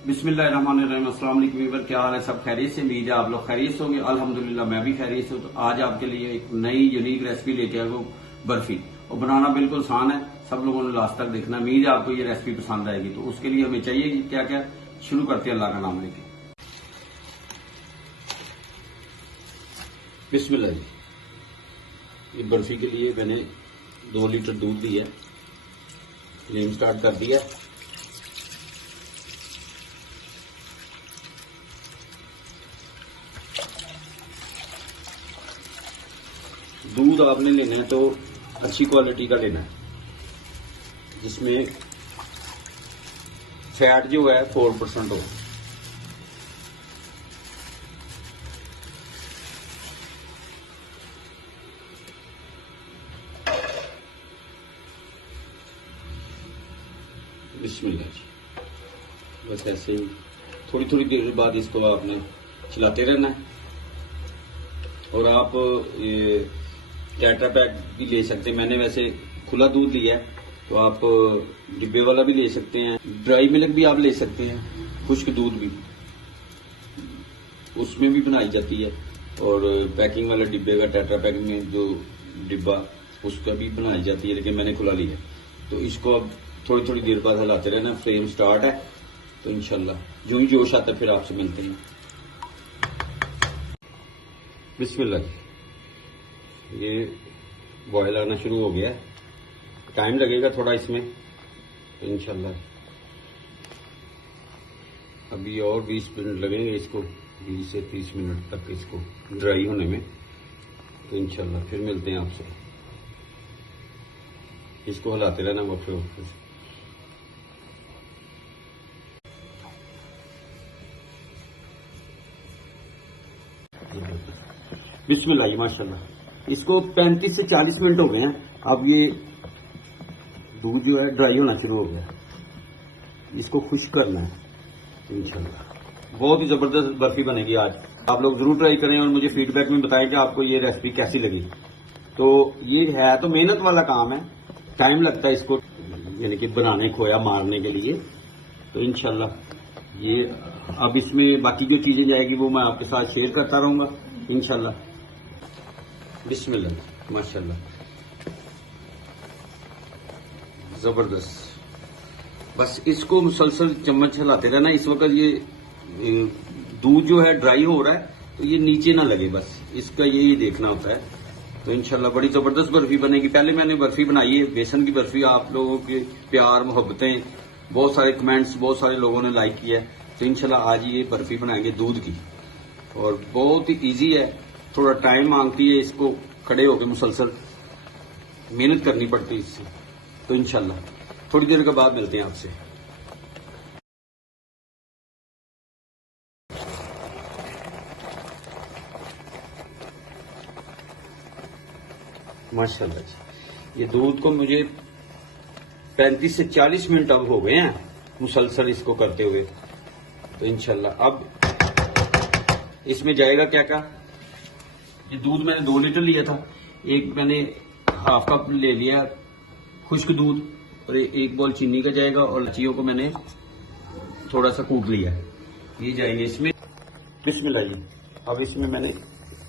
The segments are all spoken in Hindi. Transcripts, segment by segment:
बिस्मिल्लाहिर्रहमानिर्रहीम। अस्सलाम वालेकुम वीवर, क्या हाल है? सब खैरियत से? उम्मीद है आप लोग खैरियत से होंगे। अल्हम्दुलिल्लाह मैं भी खैरियत से हूं। तो आज आपके लिए एक नई यूनिक रेसिपी लेके आया हूं, बर्फी। और बनाना बिल्कुल आसान है, सब लोगों ने लास्ट तक देखना। उम्मीद है आपको ये रेसिपी पसंद आएगी। तो उसके लिए हमें चाहिए कि क्या क्या। शुरू करते हैं अल्लाह का नाम लेके। बिस्मिल्लाह जी। ये बर्फी के लिए मैंने 2 लीटर दूध लिया, फ्लेम स्टार्ट कर दिया। दूध आपने लेना है तो अच्छी क्वालिटी का लेना है, जिसमें फैट जो है 4% हो। बिस्मिल्लाह जी। बस ऐसे ही थोड़ी थोड़ी देर बाद इसको आपने चलाते रहना है। और आप ये टेट्रा पैक भी ले सकते हैं। मैंने वैसे खुला दूध लिया है, तो आप डिब्बे वाला भी ले सकते हैं। ड्राई मिल्क भी आप ले सकते हैं, खुश्क दूध भी उसमें भी बनाई जाती है। और पैकिंग वाले डिब्बे का टेट्रा पैक में जो डिब्बा, उसका भी बनाई जाती है, लेकिन मैंने खुला लिया। तो इसको अब थोड़ी थोड़ी देर बाद हिलाते रहना। फ्लेम स्टार्ट है, तो इंशाल्लाह जो ही जोश आता है फिर आपसे मिलते हैं। बिस्मिल्लाह। ये बॉयल आना शुरू हो गया है, टाइम लगेगा थोड़ा इसमें, तो इंशाल्लाह अभी और 20 मिनट लगेंगे इसको, 20 से 30 मिनट तक इसको ड्राई होने में। तो इंशाल्लाह फिर मिलते हैं आपसे। इसको हिलाते रहना वक्फे वक्फे से। बिस्मिल्लाह माशाल्लाह। इसको 35 से 40 मिनट हो गए हैं। अब ये दूध जो है ड्राई होना शुरू हो गया, इसको खुश्क करना है। इंशाल्लाह बहुत ही जबरदस्त बर्फी बनेगी आज। आप लोग जरूर ट्राई करें और मुझे फीडबैक में बताएं कि आपको ये रेसिपी कैसी लगी। तो ये है तो मेहनत वाला काम है, टाइम लगता है इसको, यानी कि बनाने, खोया मारने के लिए। तो इंशाल्लाह ये अब इसमें बाकी जो चीजें जाएगी वो मैं आपके साथ शेयर करता रहूंगा इंशाल्लाह। बिस्मिल्लाह माशाल्लाह, जबरदस्त। बस इसको मुसलसल चम्मच हिलाते रहना। इस वक्त ये दूध जो है ड्राई हो रहा है, तो ये नीचे ना लगे, बस इसका यही देखना होता है। तो इंशाल्लाह बड़ी जबरदस्त बर्फी बनेगी। पहले मैंने बर्फी बनाई है, बेसन की बर्फी। आप लोगों के प्यार मोहब्बतें, बहुत सारे कमेंट्स, बहुत सारे लोगों ने लाइक किया है। तो इंशाल्लाह आज ये बर्फी बनाएंगे दूध की, और बहुत ही इजी है। थोड़ा टाइम मांगती है, इसको खड़े होकर मुसलसल मेहनत करनी पड़ती है इससे। तो इंशाल्लाह थोड़ी देर के बाद मिलते हैं आपसे। माशाल्लाह जी, ये दूध को मुझे 35 से 40 मिनट अब हो गए हैं मुसलसल इसको करते हुए। तो इंशाल्लाह अब इसमें जाएगा क्या क्या। ये दूध मैंने 2 लीटर लिया था, एक मैंने हाफ कप ले लिया खुश्क दूध, और एक बॉल चीनी का जाएगा, और लच्चियों को मैंने थोड़ा सा कूट लिया। ये जाएंगे इसमें। बिस्मिल्लाह जी। अब इसमें मैंने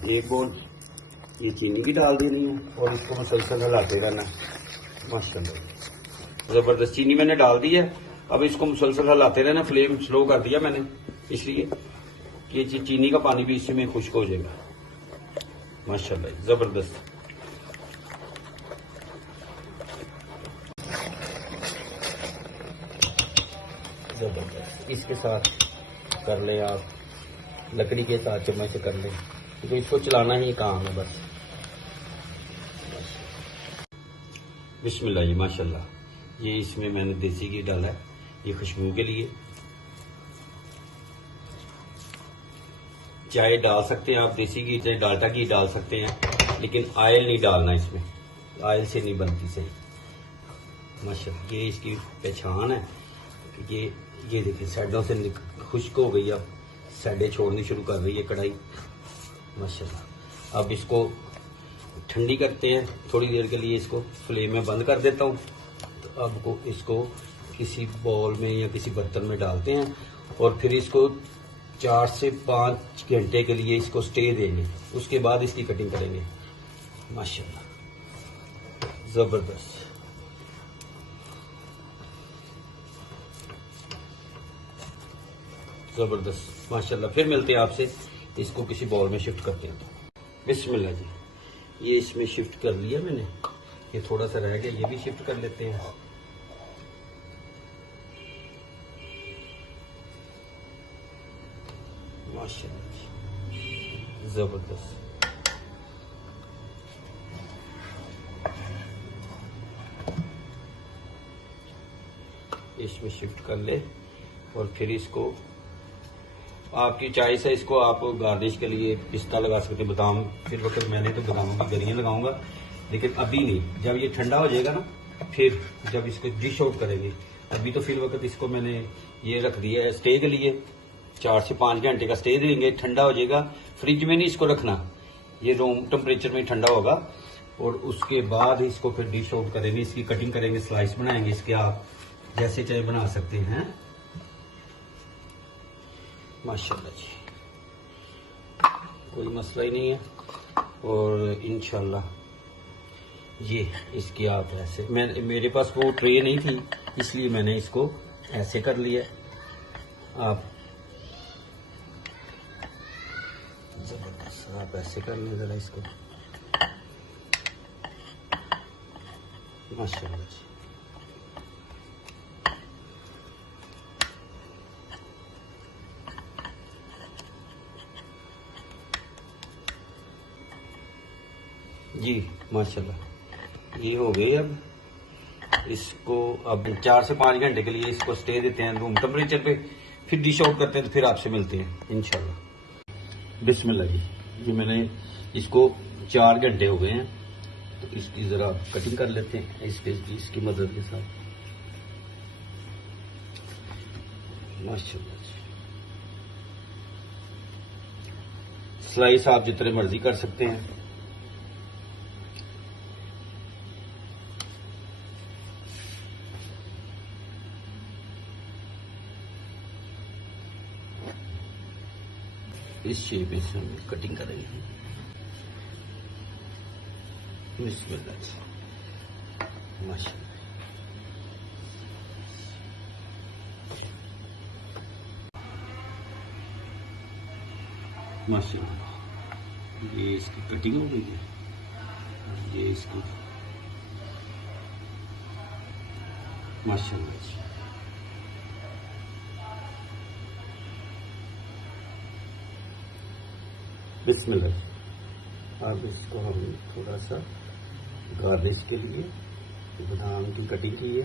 1 बॉल ये चीनी की डाल देनी है, और इसको मुसलसल हिलाते रहना। माशाल्लाह जबरदस्त चीनी मैंने डाल दी है। अब इसको मुसलसल हिलाते रहना। फ्लेम स्लो कर दिया मैंने, इसलिए कि चीनी का पानी भी इसमें खुश्क हो जाएगा। माशाल्लाह जबरदस्त। जबरदस्त। इसके साथ कर ले आप, लकड़ी के साथ चम्मच से कर ले, तो इसको चलाना ही काम है बस। बिस्मिल्लाह जी माशाल्लाह। ये इसमें मैंने देसी घी डाला है, ये खुशबू के लिए। चाय डाल सकते हैं आप, देसी घी चाहे डाल्डा घी डाल सकते हैं, लेकिन ऑयल नहीं डालना इसमें, ऑयल से नहीं बनती सही। माशाल्लाह ये इसकी पहचान है। ये देखिए साइडों से खुश्क हो गई, अब साइडें छोड़नी शुरू कर रही है कढ़ाई। माशाल्लाह अब इसको ठंडी करते हैं थोड़ी देर के लिए। इसको फ्लेम में बंद कर देता हूँ। तो अब इसको किसी बाउल में या किसी बर्तन में डालते हैं, और फिर इसको 4 से 5 घंटे के लिए इसको स्टे देंगे, उसके बाद इसकी कटिंग करेंगे। माशाल्लाह जबरदस्त। जबरदस्त माशाल्लाह। फिर मिलते हैं आपसे, इसको किसी बॉल में शिफ्ट करते हैं। बिस्मिल्लाह जी, ये इसमें शिफ्ट कर लिया मैंने, ये थोड़ा सा रह गया, ये भी शिफ्ट कर लेते हैं। माशाल्लाह जी जबरदस्त। इसमें शिफ्ट कर ले और फिर इसको आपकी चॉइस है, इसको आप गार्निश के लिए पिस्ता लगा सकते, बादाम। फिर वक्त मैंने तो बादामों की गरियां लगाऊंगा, लेकिन अभी नहीं, जब ये ठंडा हो जाएगा ना, फिर जब इसको डिश आउट करेंगे। अभी तो फिर वक्त इसको मैंने ये रख दिया है स्टे के लिए, 4 से 5 घंटे का स्टे देंगे, ठंडा हो जाएगा। फ्रिज में नहीं इसको रखना, ये रूम टेम्परेचर में ठंडा होगा, और उसके बाद इसको फिर डिश आउट करेंगे, इसकी कटिंग करेंगे, स्लाइस बनाएंगे इसके, आप जैसे चाहे बना सकते हैं। माशाल्लाह जी, कोई मसला ही नहीं है। और इंशाल्लाह ये इसकी आप ऐसे, मेरे पास वो ट्रे नहीं थी, इसलिए मैंने इसको ऐसे कर लिया। आप जबरदस्त, आप ऐसे कर लें जरा इसको। माशाल्लाह जी, जी माशाल्लाह ये हो गई। अब इसको अब 4 से 5 घंटे के लिए इसको स्टे देते हैं रूम टेम्परेचर पे, फिर डिश आउट करते हैं, तो फिर आपसे मिलते हैं इंशाल्लाह। बिस्मिल्लाह जी, ये मैंने इसको 4 घंटे हो गए हैं, तो इसकी जरा कटिंग कर लेते हैं इसकी मदद के साथ। माशाल्लाह, स्लाइस आप जितने मर्जी कर सकते हैं। इस शेप में से हम कटिंग करेंगे। बिस्मिल्लाह, माशाल्लाह। माशाल्लाह, ये इसकी कटिंग हो गई है, ये इसकी माशाल्लाह। बिस्मिल्लाह, अब इसको हम थोड़ा सा गार्निश के लिए बादाम की कटिंग की है,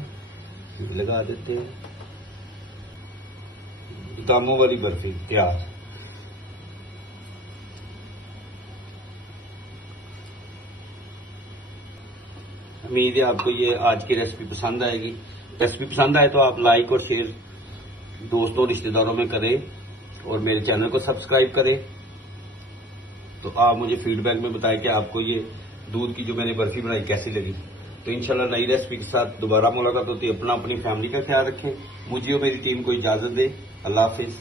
ये लगा देते हैं। बादामों वाली बर्फी तैयार। उम्मीद है आपको ये आज की रेसिपी पसंद आएगी। रेसिपी पसंद आए तो आप लाइक और शेयर दोस्तों रिश्तेदारों में करें, और मेरे चैनल को सब्सक्राइब करें। तो आप मुझे फीडबैक में बताएं कि आपको ये दूध की जो मैंने बर्फी बनाई कैसी लगी। तो इंशाल्लाह नई रेसिपी के साथ दोबारा मुलाकात होती है। अपनी फैमिली का ख्याल रखें। मुझे और मेरी टीम को इजाजत दें। अल्लाह हाफिज।